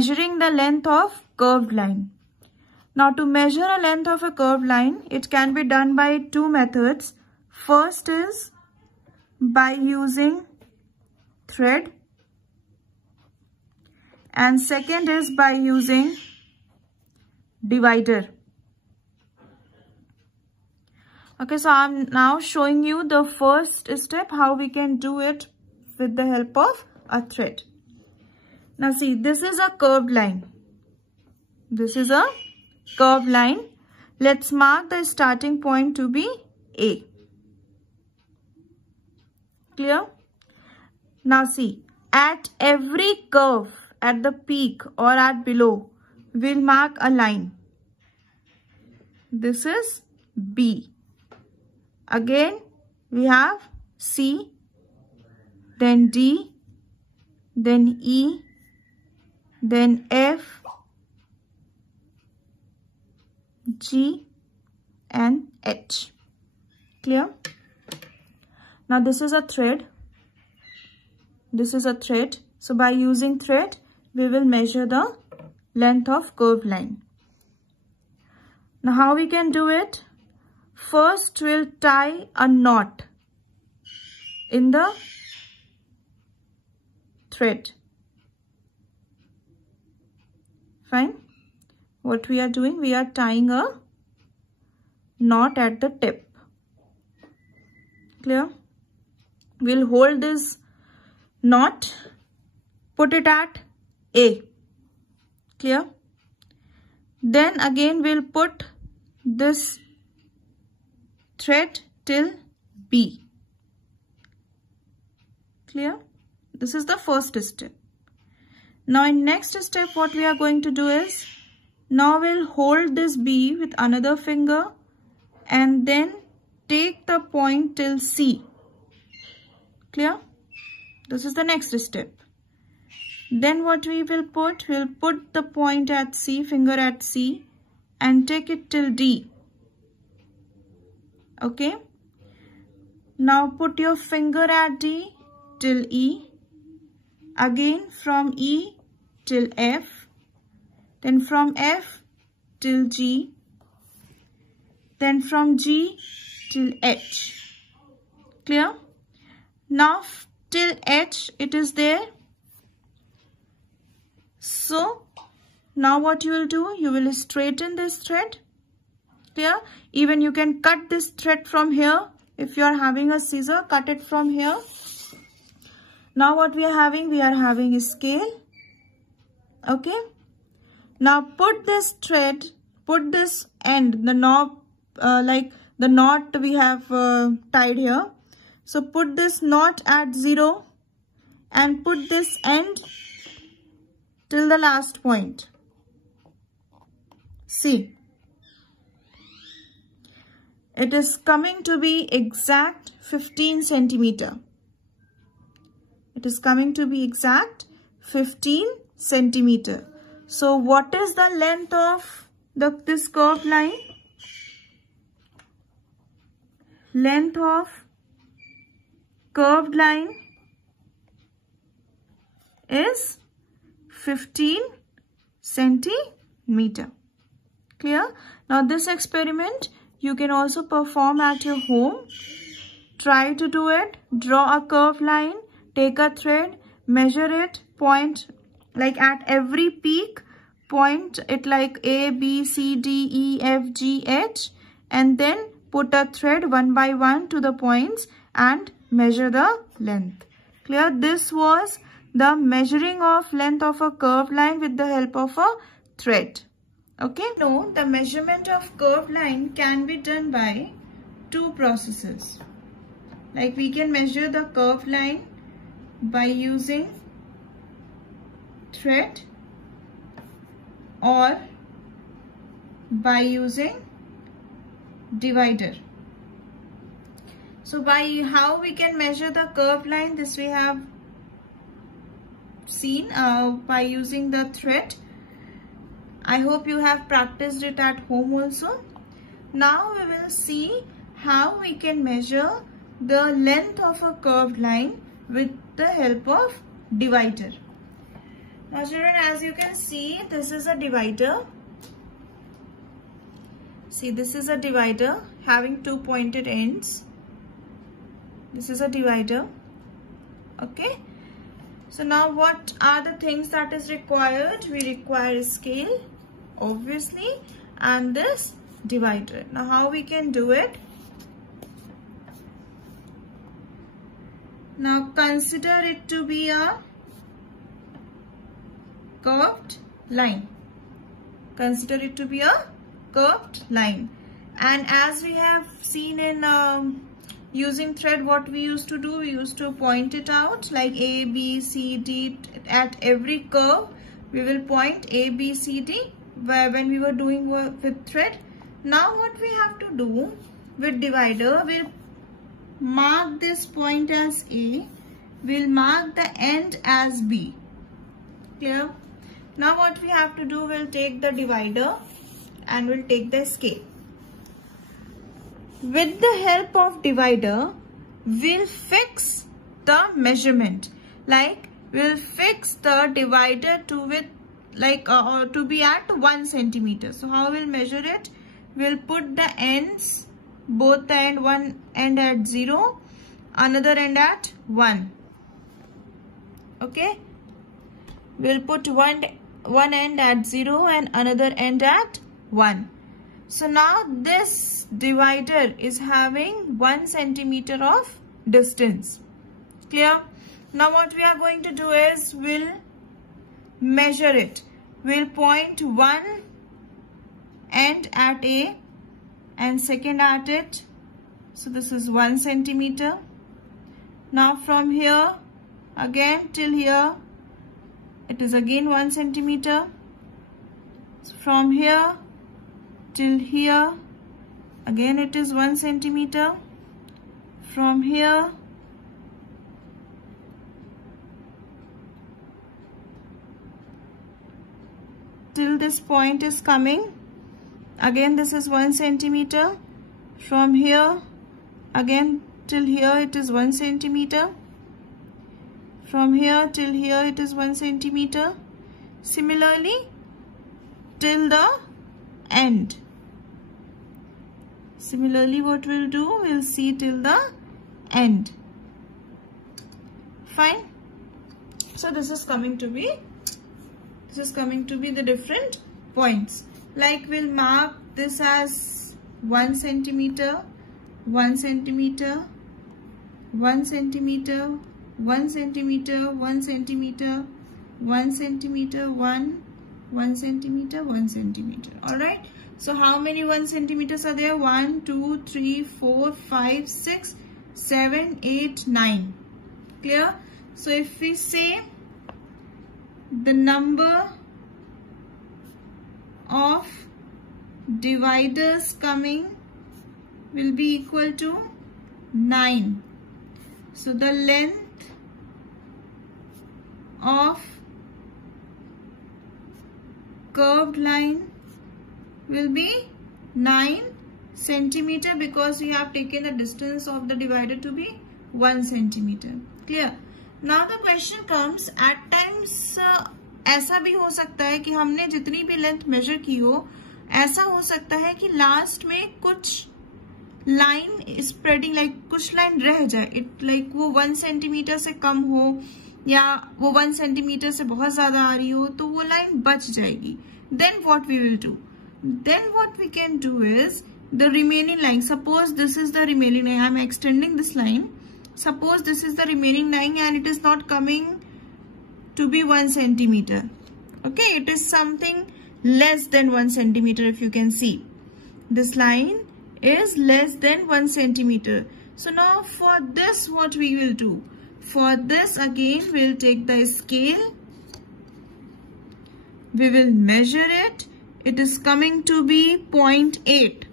measuring the length of curved line. Now to measure a length of a curved line, it can be done by two methods. First is by using thread, and second is by using divider. Okay, so I'm now showing you the first step, how we can do it with the help of a thread. Now see, this is a curved line. This is a curved line. Let's mark the starting point to be A. Clear? Now see, at every curve, at the peak or at below, we'll mark a line. This is B. Again, we have C, then D, then E, then F, G, and H. Clear? Now this is a thread. This is a thread. So by using thread, we will measure the length of curved line. Now how we can do it? First, we'll tie a knot in the thread. Fine. What we are doing, we are tying a knot at the tip. Clear? We'll hold this knot, put it at A. Clear? Then again we'll put this thread till B. Clear? This is the first step. Now in next step, what we are going to do is, now we'll hold this B with another finger and then take the point till C. Clear? This is the next step. Then what we will put, we'll put the point at C, finger at C, and take it till D. Okay. Now put your finger at D till E. Again from E till F. Then from F till G. Then from G till H. Clear? Now till H it is there. So now what you will do, you will straighten this thread. Clear? Even you can cut this thread from here. If you are having a scissor, cut it from here. Now what we are having a scale. Okay. Now put this thread, put this end, the knob, like the knot we have tied here. So put this knot at 0 and put this end till the last point. See. It is coming to be exact 15 centimeter. It is coming to be exact 15 centimeter. So what is the length of this curved line? Length of curved line is 15 centimeter. Clear? Now this experiment you can also perform at your home. Try to do it. Draw a curved line, take a thread, measure it, point like at every peak, point it like A, B, C, D, E, F, G, H, and then put a thread one by one to the points and measure the length. Clear? This was the measuring of length of a curved line with the help of a thread. Okay. No, the measurement of curved line can be done by two processes. Like we can measure the curved line by using thread or by using divider. So by how we can measure the curved line, this we have seen by using the thread. I hope you have practiced it at home also. Now we will see how we can measure the length of a curved line with the help of divider. Now children, as you can see, this is a divider. See, this is a divider having two pointed ends. This is a divider. Okay. So now what are the things that is required? We require a scale, obviously, and this divider. Now how we can do it? Now consider it to be a curved line. Consider it to be a curved line. And as we have seen in using thread, what we used to do, we used to point it out like A, B, C, D. At every curve, we will point A, B, C, D when we were doing work with thread. Now what we have to do with divider, we'll mark this point as A, we'll mark the end as B. Clear? Now what we have to do, we'll take the divider and we'll take the scale. With the help of divider, we'll fix the measurement. Like we'll fix the divider to with to be at 1 centimeter. So how we'll measure it? We'll put the ends, both the end, one end at 0, another end at 1. Okay. We'll put one end at 0 and another end at 1. So now this divider is having 1 centimeter of distance. Clear? Now what we are going to do is we'll measure it. We'll point one end at A and second at it. So this is 1 centimeter. Now from here again till here, it is again 1 centimeter. So from here till here, again it is 1 centimeter. From here till this point is coming, again this is 1 centimeter. From here again till here it is 1 centimeter. From here till here it is 1 centimeter. Similarly till the end. Similarly what we'll do, we'll see till the end. Fine. So this is coming to be the different points. Like we'll mark this as 1 centimeter, 1 centimeter, 1 centimeter, 1 centimeter, 1 centimeter, 1 centimeter, 1 centimeter, 1 centimeter. Alright. So how many 1 centimeters are there? 1, 2, 3, 4, 5, 6, 7, 8, 9. Clear? So if we say the number of dividers coming will be equal to 9. So the length of curved line will be 9 centimeter because we have taken the distance of the divider to be 1 centimeter. Clear? Now the question comes, at times ऐसा भी हो सकता है कि हमने जितनी भी length major की हो, ऐसा हो सकता है कि लास्ट में कुछ लाइन स्प्रेडिंग कुछ लाइन रह जाए, वो 1 सेंटीमीटर से कम हो या वो 1 सेंटीमीटर से बहुत ज्यादा आ रही हो, तो वो लाइन बच जाएगी. Then what we will do? Then what we can do is the remaining line. Suppose this is the remaining line. I am extending this line. Suppose this is the remaining line and it is not coming to be 1 centimeter. Okay, it is something less than 1 centimeter. If you can see, this line is less than 1 centimeter. So now for this, what we will do? For this again, we'll take the scale. We will measure it. It is coming to be 0.8.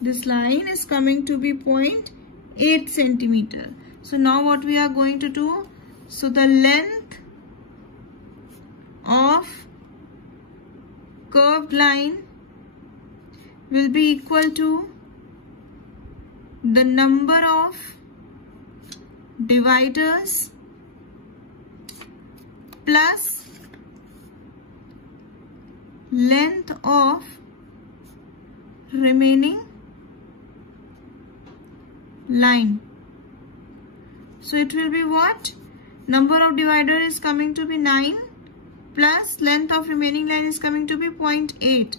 This line is coming to be 0.8 centimeter. So now what we are going to do? So the length of curved line will be equal to the number of dividers plus length of remaining line. So it will be what? Number of divider is coming to be 9 plus length of remaining line is coming to be 0.8.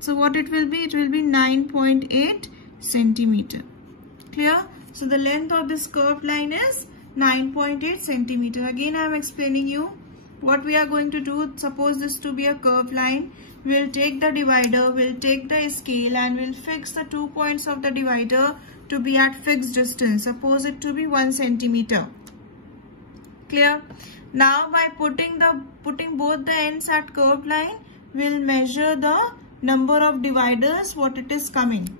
So what it will be? It will be 9.8 centimeter. Clear? So the length of this curved line is 9.8 centimeter. Again I am explaining you what we are going to do. Suppose this to be a curved line. We will take the divider, we will take the scale and we will fix the 2 points of the divider to be at fixed distance. Suppose it to be 1 centimeter. Clear? Now by putting both the ends at curved line, we will measure the number of dividers what it is coming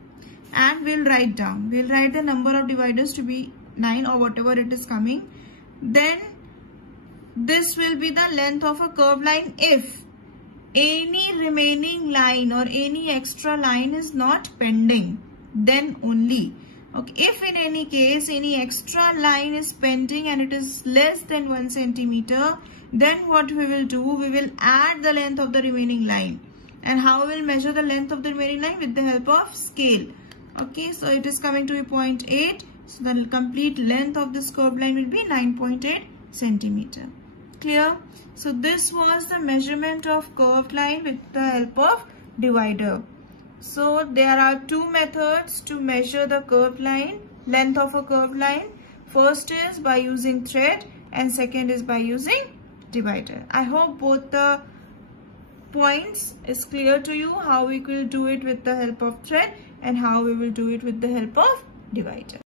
and we will write down. We will write the number of dividers to be 9 or whatever it is coming. Then this will be the length of a curved line if any remaining line or any extra line is not pending, then only. Okay, if in any case any extra line is pending and it is less than 1 centimeter, then what we will do, we will add the length of the remaining line. And how we will measure the length of the remaining line? With the help of scale. Okay, so it is coming to be 0.8. So the complete length of this curved line will be 9.8 centimeter. Clear? So this was the measurement of curved line with the help of divider. So there are two methods to measure the curved line, length of a curved line. First is by using thread and second is by using divider. I hope both the points is clear to you, how we will do it with the help of thread and how we will do it with the help of divider.